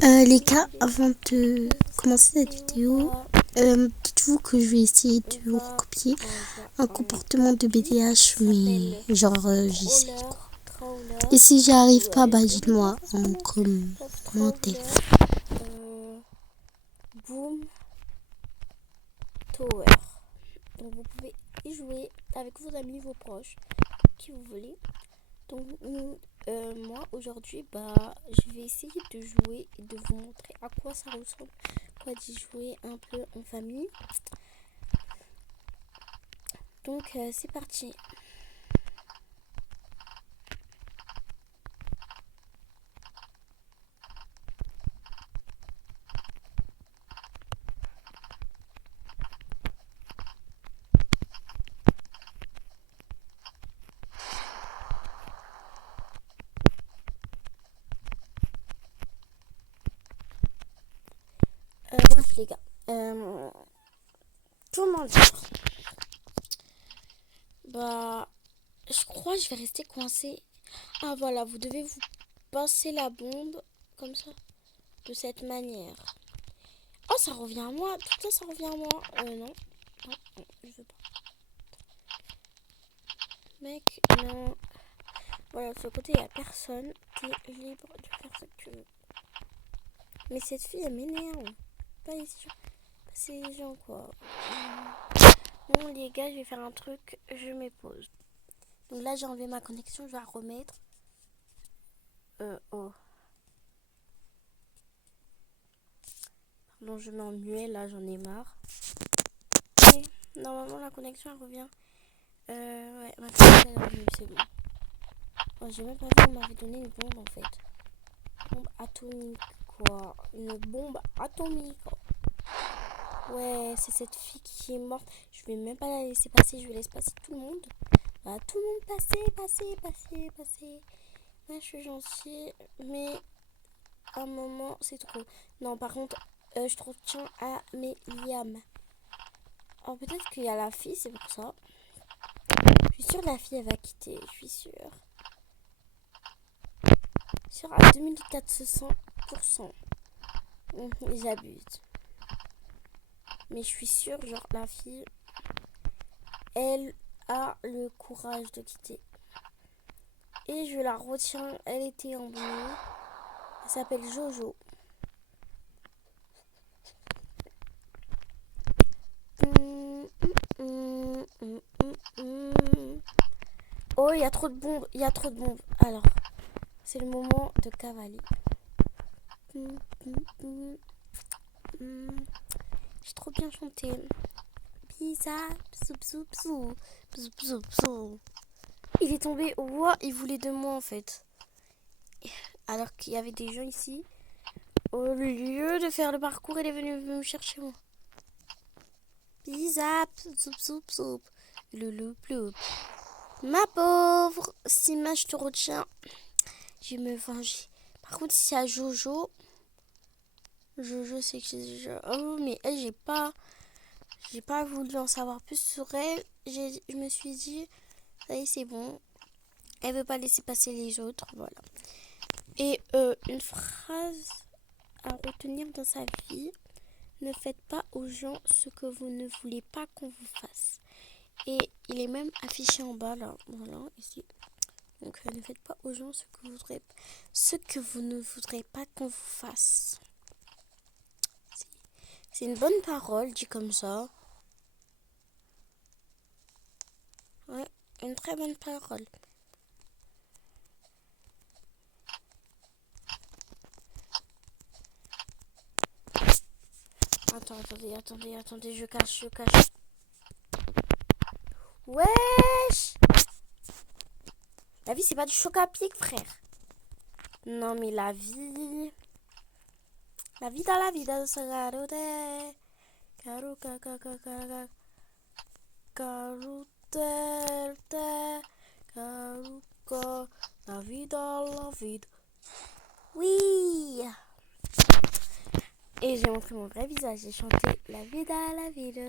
Les gars, avant de commencer cette vidéo, dites-vous que je vais essayer de recopier un comportement de BDH, mais genre j'essaie quoi. Et si j'y arrive pas, bah dites-moi en commentaire. Boom Tower. Donc vous pouvez y jouer avec vos amis, vos proches, qui vous voulez. Donc moi aujourd'hui, je vais essayer de jouer et de vous montrer à quoi ça ressemble, quoi d'y jouer un peu en famille. Donc c'est parti. Bref les gars, comment dire, je crois que je vais rester coincée. Ah voilà, vous devez vous passer la bombe comme ça, de cette manière. Oh, ça revient à moi, tout ça revient à moi. Non, je veux pas. Mec, non. Voilà, de ce côté, il n'y a personne. T'es libre de faire ce que tu veux. Mais cette fille, elle m'énerve. Pas ces gens, quoi. Bon, les gars, je vais faire un truc. Je me pose. Donc là, j'ai enlevé ma connexion. Je vais la remettre. Oh. Pardon, je mets en muet. Là, j'en ai marre. Et normalement, la connexion, elle revient. Ouais, ma connexion, elle est revenue. C'est bon. Oh, j'ai même pas vu qu'on m'avait donné une bombe, en fait. Bombe atomique, quoi. Une bombe atomique. Ouais, c'est cette fille qui est morte. Je vais même pas la laisser passer. Je vais laisser passer tout le monde. Tout le monde passer. Moi, je suis gentille, mais à un moment, c'est trop. Non, par contre, je tiens à mes liams. Alors, peut-être qu'il y a la fille, c'est pour ça. Je suis sûre que la fille, elle va quitter. Je suis sûre. Sûre à 2400%. J'abuse. Mais je suis sûre, genre, la fille, elle a le courage de quitter. Et je la retiens, elle était en bleu. Elle s'appelle Jojo. Oh, il y a trop de bombes, Alors, c'est le moment de cavaler. J'ai trop bien chanté. Pisa, il est tombé. Wow, il voulait de moi en fait. Alors qu'il y avait des gens ici. Au lieu de faire le parcours, il est venu me chercher moi. Pisa, le loup. Ma pauvre, Sima, je te retiens. Je vais me venger. Par contre, si y a Jojo, c'est que j'ai déjà. Oh, mais elle, j'ai pas voulu en savoir plus sur elle. Je me suis dit, ça y est, c'est bon. Elle veut pas laisser passer les autres, voilà. Et une phrase à retenir dans sa vie: ne faites pas aux gens ce que vous ne voulez pas qu'on vous fasse. Et il est même affiché en bas là, voilà, ici. Donc ne faites pas aux gens ce que vous ne voudrez pas qu'on vous fasse. C'est une bonne parole dit comme ça. Ouais, une très bonne parole. Attendez, je cache. Wesh! La vie, c'est pas du choc à pic, frère. Non, mais la vie dans la vida, c'est carote. La vida. Oui! Et j'ai montré mon vrai visage. J'ai chanté la vida,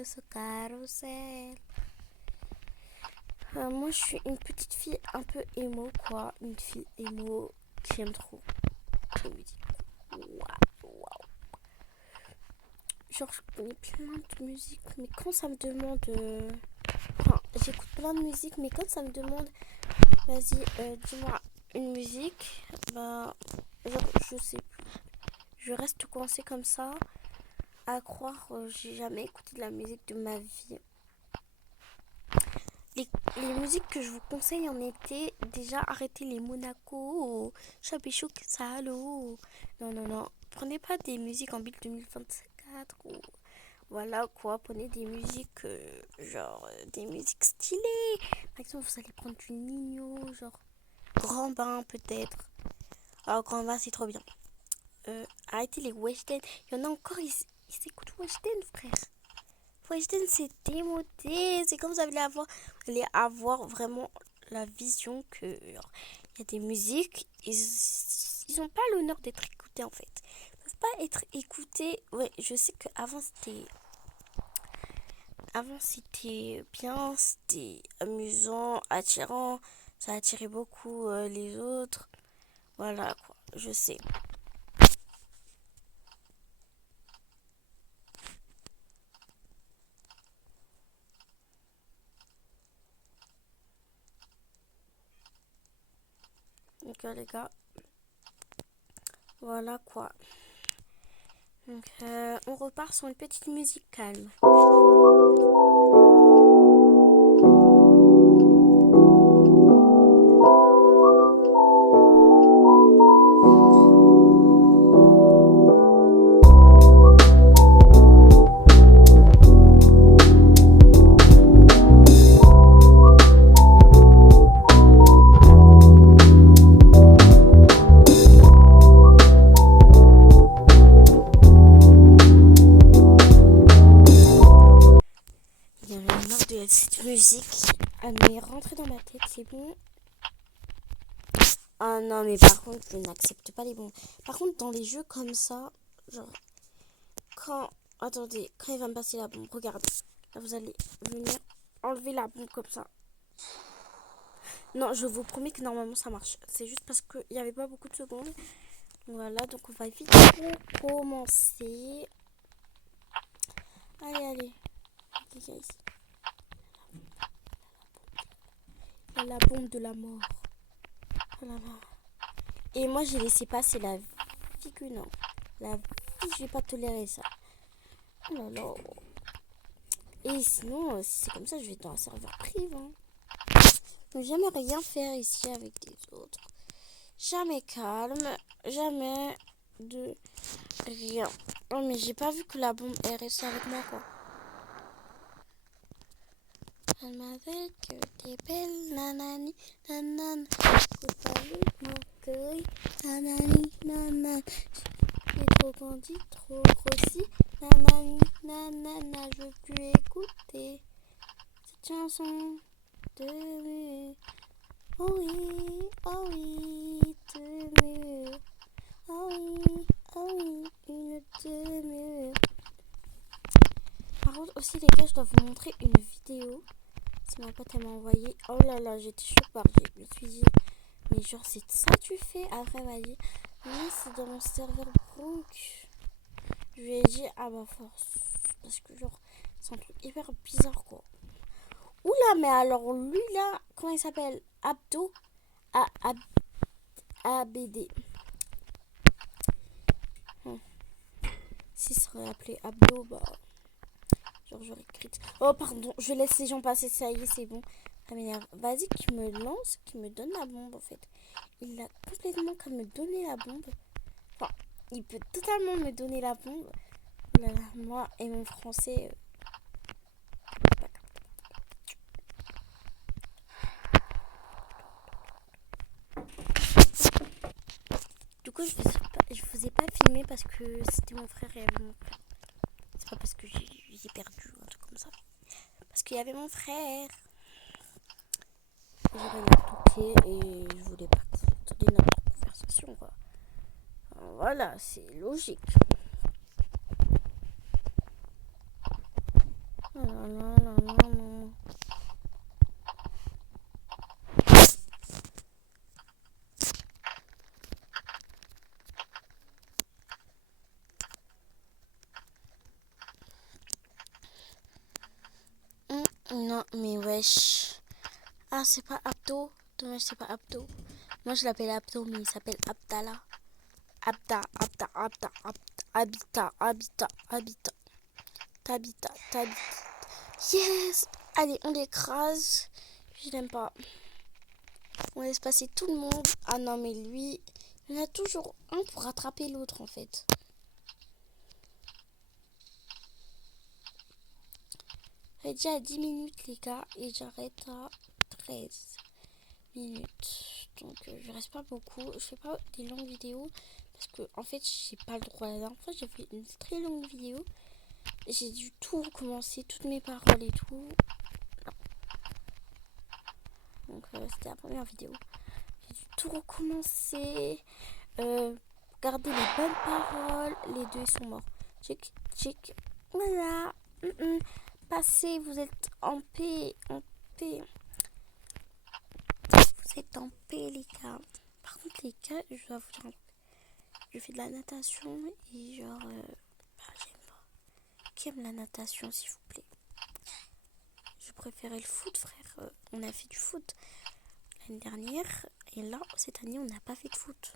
ce carrousel. Moi, je suis une petite fille un peu émo, quoi. Une fille émo qui aime trop. genre, je connais plein de musique, mais quand ça me demande... Enfin, j'écoute plein de musique, mais quand ça me demande, vas-y, dis-moi une musique, bah, genre, je sais plus. Je reste coincée comme ça, à croire, j'ai jamais écouté de la musique de ma vie. Les musiques que je vous conseille en été, déjà arrêtez les Monaco, Chapichou, Salo. Non, non, non. Prenez pas des musiques en Bill 2024 ou voilà quoi. Prenez des musiques, des musiques stylées. Par exemple, vous allez prendre du Nino, genre Grand Bain peut-être. Alors, Grand Bain, c'est trop bien. Arrêtez les Weshden. Il y en a encore, ils écoutent Weshden, frère. Weshden, c'est démodé. C'est comme vous allez avoir vraiment la vision que il y a des musiques, ils ont pas l'honneur d'être écoutés en fait. Ils peuvent pas être écoutés. Ouais, je sais qu'avant c'était bien, c'était amusant, attirant, ça attirait beaucoup les autres. Voilà quoi, je sais. Donc les gars, voilà quoi. Donc on repart sur une petite musique calme. Cette musique, elle m'est rentrée dans ma tête, c'est bon. Ah non, mais par contre, je n'accepte pas les bombes. Par contre, dans les jeux comme ça, genre, attendez, quand il va me passer la bombe, regardez. Là, vous allez venir enlever la bombe comme ça. Non, je vous promets que normalement, ça marche. C'est juste parce qu'il n'y avait pas beaucoup de secondes. Voilà, donc on va vite commencer. Allez, allez. Ici. Il y a la bombe de la mort. Oh là là. Et moi, j'ai laissé passer la vie. Non. La vie, je vais pas tolérer ça. Oh là là. Et sinon, si c'est comme ça, je vais être dans un serveur privé. Hein. Donc, jamais rien faire ici avec des autres. Jamais calme. Jamais de rien. Oh, mais j'ai pas vu que la bombe est restée avec moi, quoi. Elle m'avait que t'es belle, nanani, nanana. Faut pas m'accueillir, nanani, nanana. J'ai trop grandi, trop grossi, nanani, nanana. Je veux plus écouter cette chanson de mur. Oh oui, de mur. Oh oui, une de mur. Par contre, aussi, les gars, je dois vous montrer une vidéo. C'est ma pote, elle m'a envoyé. Oh là là, j'étais choquée. Je me suis dit, mais genre, c'est ça que tu fais? Après, elle m'a dit, oui, c'est dans mon serveur Brook. Je lui ai dit, ah bah, force. Parce que, genre, c'est un truc hyper bizarre, quoi. Oula, mais alors, lui, là, comment il s'appelle? Abdo ABD. S'il serait appelé Abdo, bah. Genre, j'aurais écrit. Oh, pardon, je laisse les gens passer, ça y est, c'est bon. Ça m'énerve. Vas-y, qui me lance, qui me donne la bombe, en fait. Il a complètement qu'à me donner la bombe. Enfin, il peut totalement me donner la bombe. Oh là là, moi et mon français. Du coup, je vous ai pas filmé parce que c'était mon frère et mon frère. C'est pas parce que j'ai perdu ou un truc comme ça. Parce qu'il y avait mon frère. J'aurais toqué et je voulais pas que vous entendiez notre conversation, quoi. Alors, voilà, c'est logique. Oh là là là là là. Non, mais wesh. Ah, c'est pas Abdo. Dommage, c'est pas Abdo. Moi, je l'appelle Abdo, mais il s'appelle Abdallah. Abda, Abda, Abda, Abda, Habita, Habita, Habita. Tabita, Tabita. Yes! Allez, on l'écrase. Je l'aime pas. On laisse passer tout le monde. Ah non, mais lui, il y en a toujours un pour rattraper l'autre, en fait. J'ai déjà à 10 minutes, les gars, et j'arrête à 13 minutes. Donc, je reste pas beaucoup. Je fais pas des longues vidéos parce que, en fait, j'ai pas le droit. La dernière fois, j'ai fait une très longue vidéo. J'ai dû tout recommencer, toutes mes paroles et tout. Donc, c'était la première vidéo. J'ai dû tout recommencer. Garder les bonnes paroles. Les deux, ils sont morts. Tchic, tchic. Voilà. Passez, vous êtes en paix. En paix. Vous êtes en paix, les gars. Par contre, les gars, je dois vous dire un truc. Je fais de la natation et genre... j'aime pas. Qui aime la natation, s'il vous plaît? Je préférais le foot, frère. On a fait du foot l'année dernière. Et là, cette année, on n'a pas fait de foot.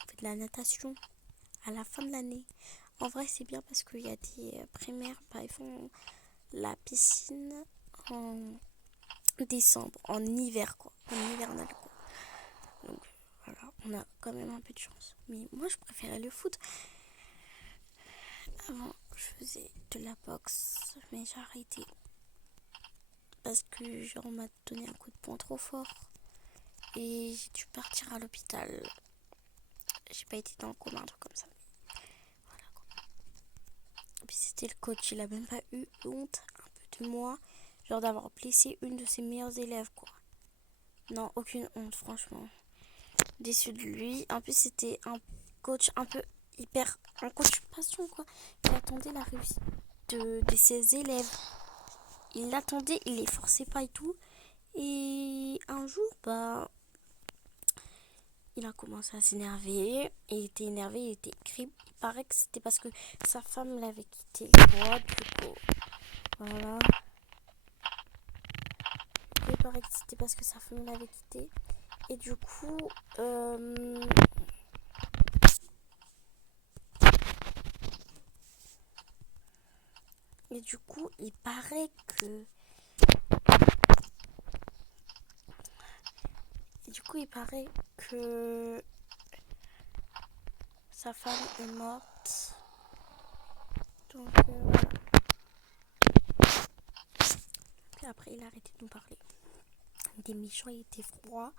On fait de la natation à la fin de l'année. En vrai, c'est bien parce qu'il y a des primaires, ils font la piscine en décembre, en hiver, quoi. En hivernal, quoi. Donc, voilà, on a quand même un peu de chance. Mais moi, je préférais le foot. Avant, je faisais de la boxe, mais j'ai arrêté. Parce que, genre, on m'a donné un coup de poing trop fort. Et j'ai dû partir à l'hôpital. J'ai pas été dans le coma, un truc comme ça. Voilà, quoi. Et puis, c'était le coach. Il a même pas eu honte un peu de moi. Genre, d'avoir blessé une de ses meilleures élèves, quoi. Non, aucune honte, franchement. Déçu de lui. En plus, c'était un coach un peu hyper... Un coach passion, quoi. Il attendait la réussite de ses élèves. Il l'attendait, il les forçait pas et tout. Et un jour, il a commencé à s'énerver. Il était énervé, il était écrit. Il paraît que c'était parce que sa femme l'avait quitté. Quoi, du coup. Voilà. Il paraît que c'était parce que sa femme l'avait quitté. Et du coup... Et du coup, il paraît que... sa femme est morte. Donc, voilà. Puis après, il a arrêté de nous parler. Il était méchant, il était froid.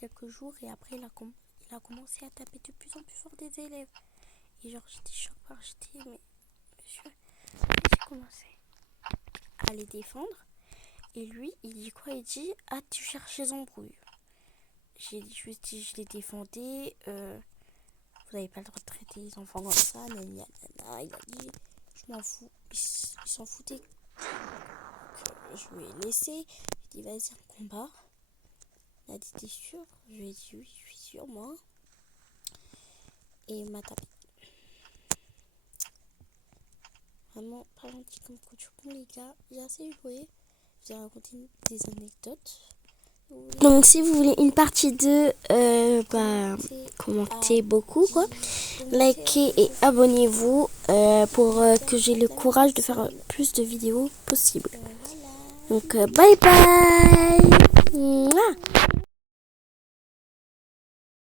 Quelques jours, et après, il a commencé à taper de plus en plus fort des élèves. Et genre, j'étais choquée par... J'étais, mais... Monsieur... J'ai commencé à les défendre. Et lui, il dit quoi? Il dit, ah, tu cherches les embrouilles. J'ai juste dit, je les défendais. Vous n'avez pas le droit de traiter les enfants comme ça. Nana. Il a dit, je m'en fous. Il s'en foutait. Donc, je lui ai laissé. Il dit, vas-y, un combat. Il a dit, t'es sûr? Je lui ai dit, oui, je suis sûre, moi. Et il m'a tapé. Vraiment pas gentil comme coach. Bon, les gars, j'ai assez joué. Je vais raconter des anecdotes. Donc si vous voulez une partie 2, commentez beaucoup, quoi. Likez et abonnez-vous pour que j'ai le courage de faire plus de vidéos possibles. Donc bye bye.